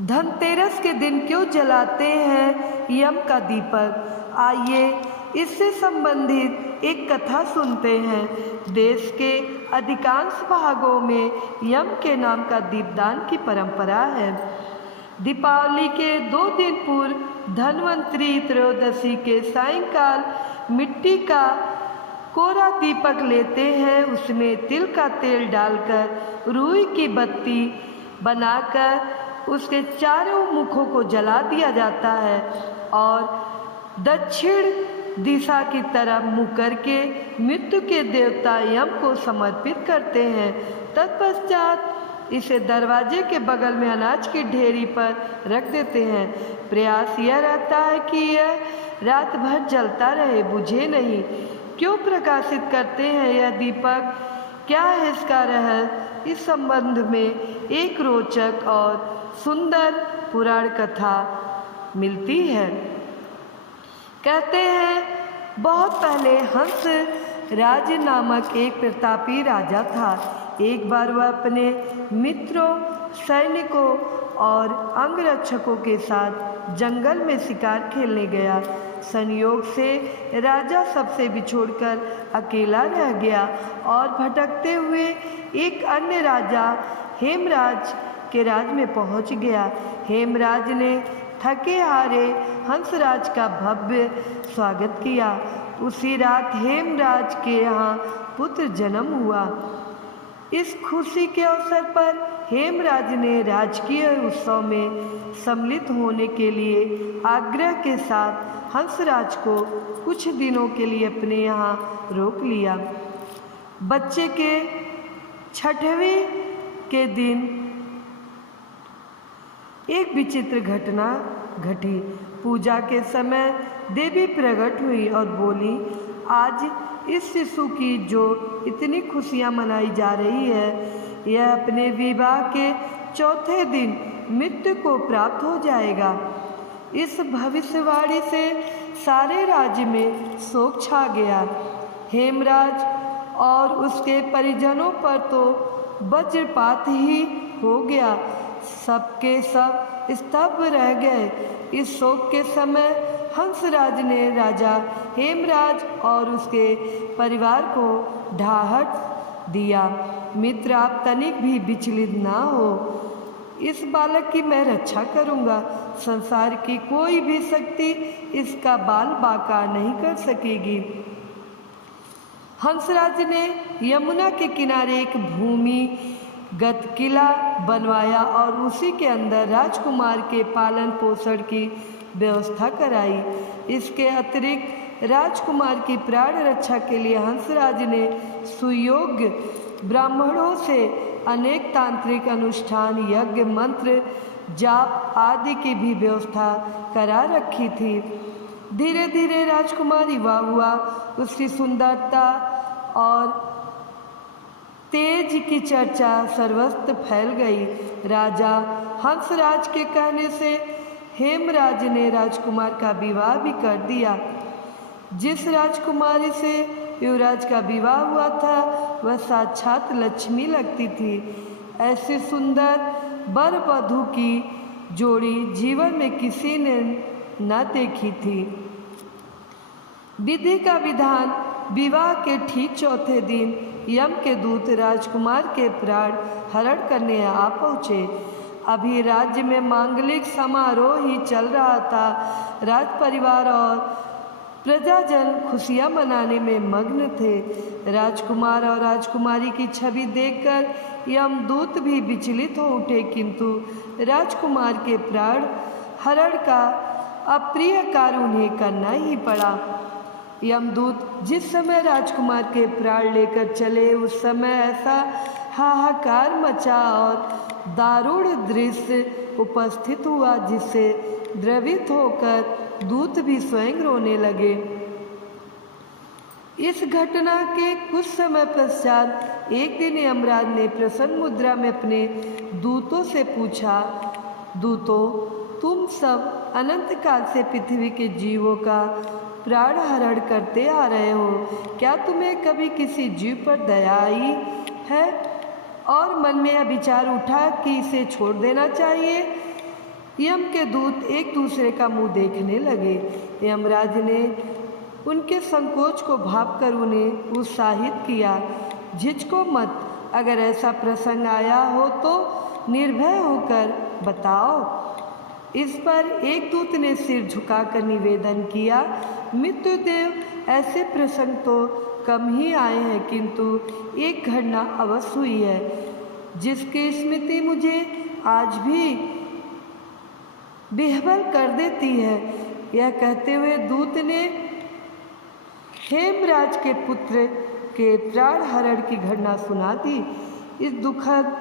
धनतेरस के दिन क्यों जलाते हैं यम का दीपक? आइए इससे संबंधित एक कथा सुनते हैं। देश के अधिकांश भागों में यम के नाम का दीपदान की परंपरा है। दीपावली के 2 दिन पूर्व धन्वंतरी त्रयोदशी के सायंकाल मिट्टी का कोरा दीपक लेते हैं। उसमें तिल का तेल डालकर रुई की बत्ती बनाकर उसके चारों मुखों को जला दिया जाता है और दक्षिण दिशा की तरफ मुँह करके मृत्यु के देवता यम को समर्पित करते हैं। तत्पश्चात इसे दरवाजे के बगल में अनाज की ढेरी पर रख देते हैं। प्रयास यह रहता है कि यह रात भर जलता रहे, बुझे नहीं। क्यों प्रकाशित करते हैं यह दीपक? क्या है इसका रहस्य? इस संबंध में एक रोचक और सुंदर पुराण कथा मिलती है। कहते हैं बहुत पहले हंस राज नामक एक प्रतापी राजा था। एक बार वह अपने मित्रों, सैनिकों और अंगरक्षकों के साथ जंगल में शिकार खेलने गया। संयोग से राजा सबसे बिछोड़कर अकेला रह गया और भटकते हुए एक अन्य राजा हेमराज के राज में पहुंच गया। हेमराज ने थके हारे हंसराज का भव्य स्वागत किया। उसी रात हेमराज के यहाँ पुत्र जन्म हुआ। इस खुशी के अवसर पर हेमराज ने राजकीय उत्सव में सम्मिलित होने के लिए आग्रह के साथ हंसराज को कुछ दिनों के लिए अपने यहाँ रोक लिया। बच्चे के 6वें के दिन एक विचित्र घटना घटी। पूजा के समय देवी प्रकट हुई और बोली, आज इस शिशु की जो इतनी खुशियाँ मनाई जा रही है, यह अपने विवाह के 4थे दिन मृत्यु को प्राप्त हो जाएगा। इस भविष्यवाणी से सारे राज्य में शोक छा गया। हेमराज और उसके परिजनों पर तो वज्रपात ही हो गया। सबके सब स्तब्ध रह गए। इस शोक के समय हंसराज ने राजा हेमराज और उसके परिवार को ढाहट दिया, मित्र आप तनिक भी विचलित ना हो, इस बालक की मैं रक्षा करूँगा। संसार की कोई भी शक्ति इसका बाल बांका नहीं कर सकेगी। हंसराज ने यमुना के किनारे एक भूमिगत किला बनवाया और उसी के अंदर राजकुमार के पालन पोषण की व्यवस्था कराई। इसके अतिरिक्त राजकुमार की प्राण रक्षा के लिए हंसराज ने सुयोग्य ब्राह्मणों से अनेक तांत्रिक अनुष्ठान, यज्ञ, मंत्र, जाप आदि की भी व्यवस्था करा रखी थी। धीरे धीरे राजकुमार युवा हुआ। उसकी सुंदरता और तेज की चर्चा सर्वत्र फैल गई। राजा हंसराज के कहने से हेमराज ने राजकुमार का विवाह भी कर दिया। जिस राजकुमारी से युवराज का विवाह हुआ था वह साक्षात लक्ष्मी लगती थी। ऐसी सुंदर वर वधू की जोड़ी जीवन में किसी ने न देखी थी। विधि का विधान, विवाह के ठीक 4थे दिन यम के दूत राजकुमार के प्राण हरण करने आ पहुँचे। अभी राज्य में मांगलिक समारोह ही चल रहा था। राज परिवार और प्रजाजन खुशियां मनाने में मग्न थे। राजकुमार और राजकुमारी की छवि देखकर यमदूत भी विचलित हो उठे, किंतु राजकुमार के प्राण हरण का अप्रिय कार्य उन्हें करना ही पड़ा। यमदूत जिस समय राजकुमार के प्राण लेकर चले उस समय ऐसा हाहाकार मचा और दारुण दृश्य उपस्थित हुआ जिससे द्रवित होकर दूत भी स्वयं रोने लगे। इस घटना के कुछ समय पश्चात एक दिन यमराज ने प्रसन्न मुद्रा में अपने दूतों से पूछा, दूतों, तुम सब अनंत काल से पृथ्वी के जीवों का प्राण हरण करते आ रहे हो, क्या तुम्हें कभी किसी जीव पर दया आई है और मन में यह विचार उठा कि इसे छोड़ देना चाहिए? यम के दूत एक दूसरे का मुंह देखने लगे। यमराज ने उनके संकोच को भांपकर उन्हें उत्साहित किया, झिझको मत, अगर ऐसा प्रसंग आया हो तो निर्भय होकर बताओ। इस पर एक दूत ने सिर झुकाकर निवेदन किया, मृत्युदेव, ऐसे प्रसंग तो कम ही आए हैं, किंतु एक घटना अवश्य हुई है जिसकी स्मृति मुझे आज भी बेहबल कर देती है। यह कहते हुए दूत ने हेमराज के पुत्र के प्राण हरण की घटना सुना दी। इस दुखद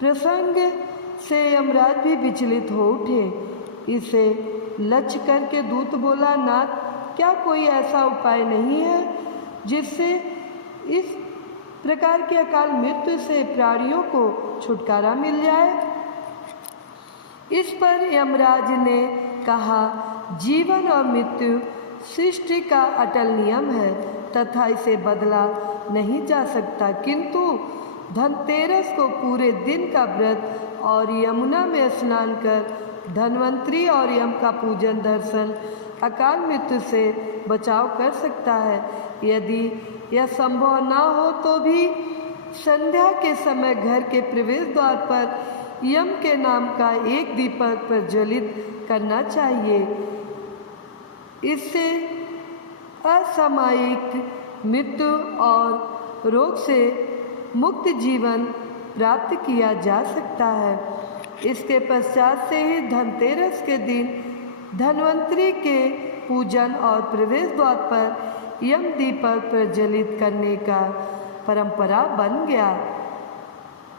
प्रसंग से यमराज भी विचलित हो उठे। इसे लक्ष्य करके दूत बोला, नाथ, क्या कोई ऐसा उपाय नहीं है जिससे इस प्रकार के अकाल मृत्यु से प्राणियों को छुटकारा मिल जाए? इस पर यमराज ने कहा, जीवन और मृत्यु सृष्टि का अटल नियम है तथा इसे बदला नहीं जा सकता, किंतु धनतेरस को पूरे दिन का व्रत और यमुना में स्नान कर धन्वंतरी और यम का पूजन दर्शन अकाल मृत्यु से बचाव कर सकता है। यदि यह संभव न हो तो भी संध्या के समय घर के प्रवेश द्वार पर यम के नाम का एक दीपक प्रज्वलित करना चाहिए। इससे असामयिक मृत्यु और रोग से मुक्त जीवन प्राप्त किया जा सकता है। इसके पश्चात से ही धनतेरस के दिन धन्वंतरी के पूजन और प्रवेश द्वार पर यम दीपक प्रज्वलित करने का परंपरा बन गया।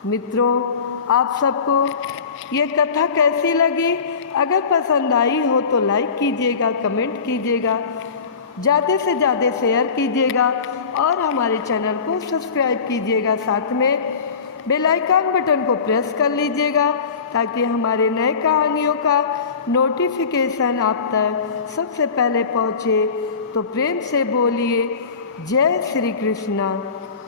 मित्रों, आप सबको ये कथा कैसी लगी? अगर पसंद आई हो तो लाइक कीजिएगा, कमेंट कीजिएगा, ज़्यादा से ज़्यादा शेयर कीजिएगा और हमारे चैनल को सब्सक्राइब कीजिएगा। साथ में बेल आइकन बटन को प्रेस कर लीजिएगा ताकि हमारे नए कहानियों का नोटिफिकेशन आप तक सबसे पहले पहुँचे। तो प्रेम से बोलिए जय श्री कृष्णा।